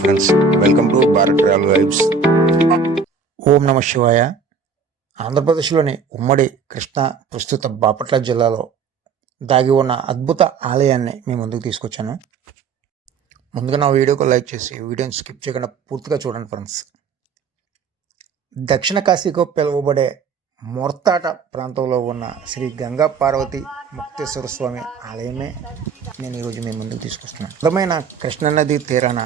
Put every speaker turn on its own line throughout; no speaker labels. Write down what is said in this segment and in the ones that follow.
Friends welcome to Bharat travel vibes
ఓం నమ శివాయ. ఆంధ్రప్రదేశ్లోని ఉమ్మడి కృష్ణా ప్రస్తుత బాపట్ల జిల్లాలో దాగి ఉన్న అద్భుత ఆలయాన్ని మీ ముందుకు తీసుకొచ్చాను. ముందుగా నా వీడియోకు లైక్ చేసి వీడియోని స్కిప్ చేయకుండా పూర్తిగా చూడండి ఫ్రెండ్స్ దక్షిణ కాశీగా పిలువబడే మొర్తాట ప్రాంతంలో ఉన్న శ్రీ గంగా పార్వతి ముక్తేశ్వర స్వామి ఆలయమే నేను ఈరోజు మీ ముందుకు తీసుకొస్తున్నాను. అందమైన కృష్ణానది తీరాన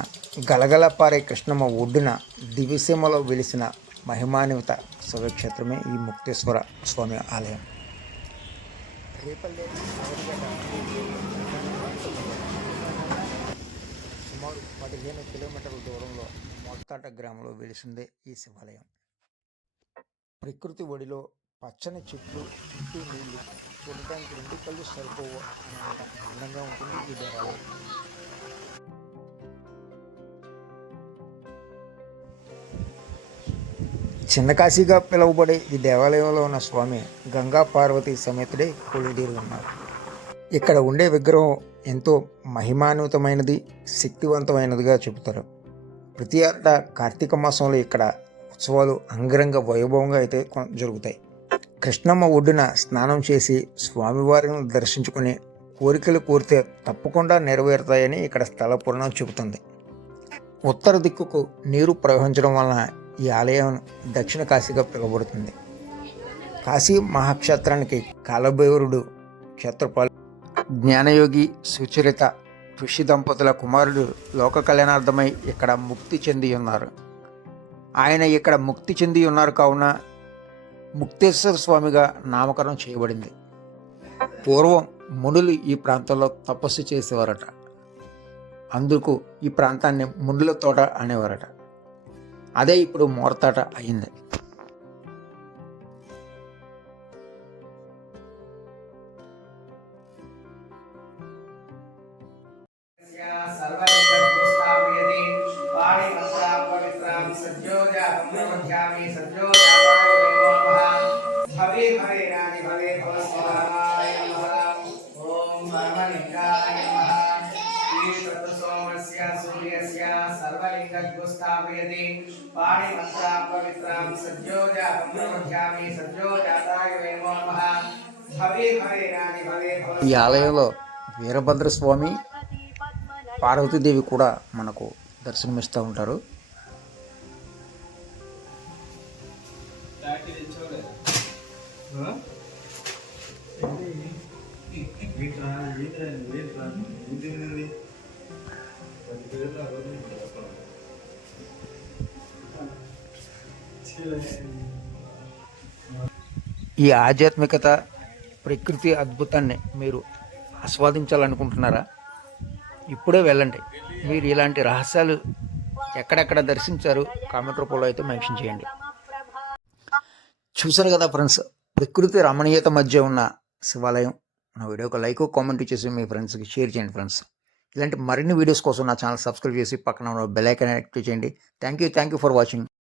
గలగల పారే కృష్ణమ్మ ఒడ్డున దివిసీమలో వెలిసిన మహిమాన్విత శివక్షేత్రమే ఈ ముక్తేశ్వర స్వామి ఆలయం. సుమారు పదిహేను కిలోమీటర్ల దూరంలో మొత్తాట గ్రామంలో వెలిసిందే ఈ శివాలయం. ప్రకృతి ఒడిలో పచ్చని చెట్లు చుట్టూ నీళ్ళు చూడటానికి రెండు కళ్ళు సరిపోవు అందంగా ఉంటుంది ఈ దేవాలయం. చిన్నకాశీగా పిలువబడే ఈ దేవాలయంలో ఉన్న స్వామి గంగా పార్వతి సమేతుడే కొలుదీరి ఉన్నారు. ఇక్కడ ఉండే విగ్రహం ఎంతో మహిమాన్వితమైనది శక్తివంతమైనదిగా చెబుతారు. ప్రతి ఏటా కార్తీక మాసంలో ఇక్కడ ఉత్సవాలు అంగరంగ వైభవంగా అయితే జరుగుతాయి. కృష్ణమ్మ ఒడ్డున స్నానం చేసి స్వామివారిని దర్శించుకుని కోరికలు కోరితే తప్పకుండా నెరవేరుతాయని ఇక్కడ స్థల పురాణం చెబుతుంది. ఉత్తర దిక్కుకు నీరు ప్రవహించడం వలన ఈ ఆలయం దక్షిణ కాశీగా పిలువబడుతుంది. కాశీ మహాక్షేత్రానికి కాలభైరుడు క్షేత్రపాలు జ్ఞానయోగి సుచరిత ఋషి దంపతుల కుమారుడు లోక కళ్యాణార్థమై ఇక్కడ ముక్తి చెంది ఉన్నారు. ఆయన ఇక్కడ ముక్తి చెంది ఉన్నారు కావున ముక్తేశ్వర స్వామిగా నామకరణం చేయబడింది. పూర్వం మునులు ఈ ప్రాంతంలో తపస్సు చేసేవారట. అందుకు ఈ ప్రాంతాన్ని మునుల తోట అనేవారట. అదే ఇప్పుడు మోరతాట అయింది.
पवित्रां सज्जोजातं प्रमध्यामि सज्जोजाताय नमः भवे भवे रानि भवे भवस्वराय नमः ॐ सर्वलिङ्गाय नमः श्रीतत्सोमस्य सूर्यस्य सर्वलिङ्गस्थापयति पाणिमन्त्रां पवित्रां सज्जोजातं प्रमध्यामि सज्जोजाताय नमः भवे भवे रानि भवे भवस्वराय
ఈ ఆలయంలో వీరభద్ర స్వామి పార్వతీదేవి కూడా మనకు దర్శనమిస్తూ ఉంటారు ఈ ఆధ్యాత్మికత ప్రకృతి అద్భుతాన్ని మీరు ఆస్వాదించాలనుకుంటున్నారా? ఇప్పుడే వెళ్ళండి. మీరు ఇలాంటి రహస్యాలు ఎక్కడెక్కడ దర్శించారు కామెంట్ రూపంలో అయితే మెన్షన్ చేయండి. చూసారు కదా ఫ్రెండ్స్ ప్రకృతి రమణీయత మధ్య ఉన్న శివాలయం. నా వీడియోకి లైక్ కామెంట్ చేసి మీ ఫ్రెండ్స్కి షేర్ చేయండి ఫ్రెండ్స్. ఇలాంటి మరిన్ని వీడియోస్ కోసం నా ఛానల్ సబ్స్క్రైబ్ చేసి పక్కన ఉన్న బెల్ ఐకాన్ యాక్టివ్ చేయండి. Thank you thank you for watching.